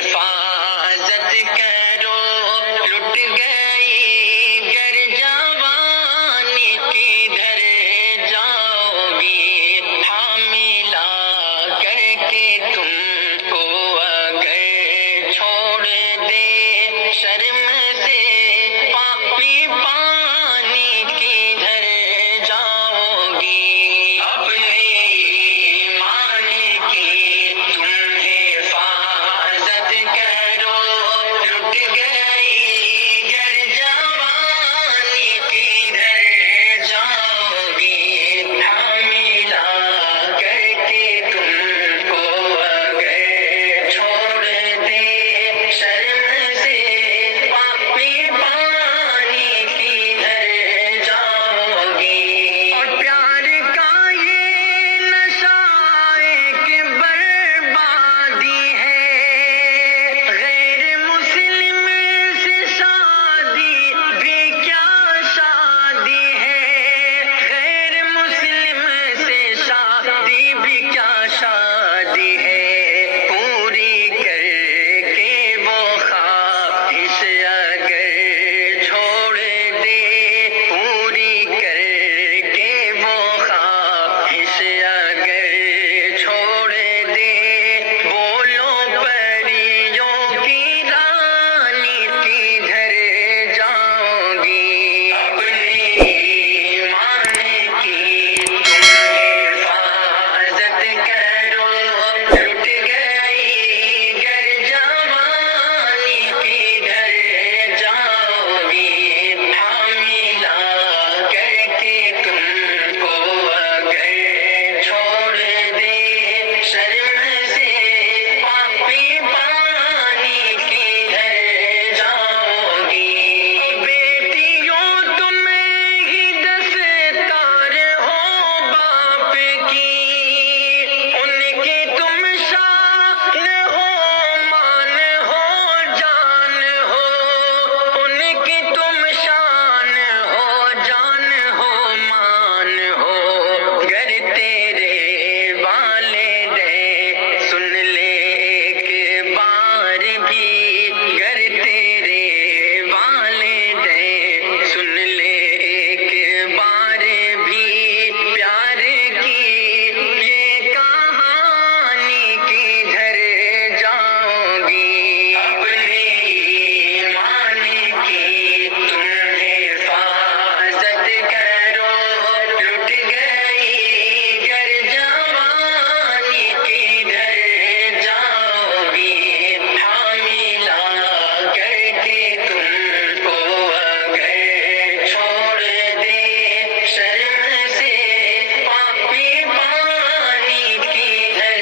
حفاظت کرو لٹ گئی گر جوانی کدھر جاؤگی حاملہ کر کے تم کو اگر چھوڑ دے شرم سے پاپی پانی کدھر جاؤگی اپنے ایمان کی تم حفاظت کرو لٹ گئی گر جوانی کدھر جاؤگی حاملہ کر کے تم کو اگر چھوڑ دے شرم سے پاپی پانی کدھر جاؤگی اور پیار کا یہ نشہ ایک بربادی ہے غیر مسلم سے شادی بھی کیا شادی ہے غیر مسلم سے شادی بھی کیا شادی ہے پوری کر کے وہ خواہش اگر چھوڑ دے پوری کر کے وہ خواہش اگر چھوڑ دے بولو پریوں کی رانی کدھر جاؤگی اپنے ایمان کی تم حفاظت کرو لٹ گئی گر جوانی کدھر جاؤگی حاملہ کر کے تم کو اگر چھوڑ دے شرم سے پاپی پانی کدھر جاؤگی بیٹیوں تم ہی دستار ہو باپ کی ان کی تم شان ہو مان ہو جان ہو ان کی تم شان ہو جان ہو مان ہو گر تیرے والدین سن لے ایک بار بھی گر تیرے والدین سن لے ایک بار بھی پیار کی یہ کہانی کدھر جاؤگی اپنے ایمان کی تم حفاظت کرو لٹ گئی گر جوانی کدھر جاؤگی حاملہ کر کے تم کو اگر چھوڑ دے شرم سے پاپی پانی کدھر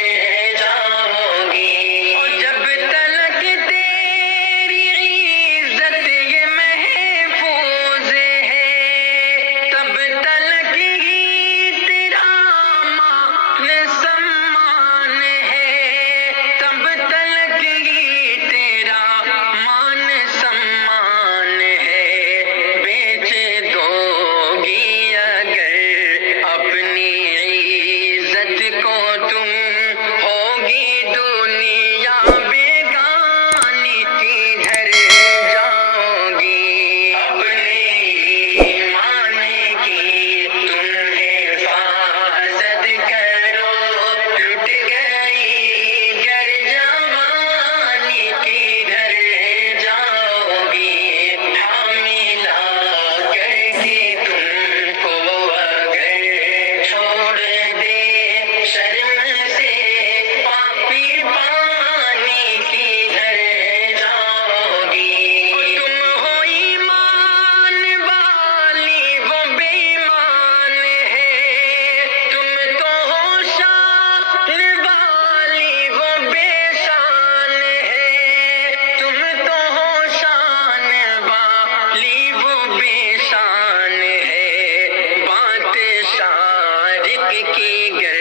جاؤگی اور جب تلک تیری عزت یہ محفوظ ہے تب تلک ہی تیرا مان سمان ہے تب تلک ہی تیرا مان سمان ہے بیچ دو گی اگر اپنی عزت کو تم ہوگی دنیا بیگانی کدھر جاؤگی اپنے ایمان کی تم حفاظت کرو لٹ گئی گر جوانی کدھر جاؤگی حاملہ کر کے تم کو اگر چھوڑ دے شرم سے پاپی پانی کدھر جاؤگی تم ہو ایمان والی وہ بے ایمان ہے تم تو ہو شان والی وہ بے شان ہے تم تو ہو شان والی وہ بے شان ہے بات شارق کی گر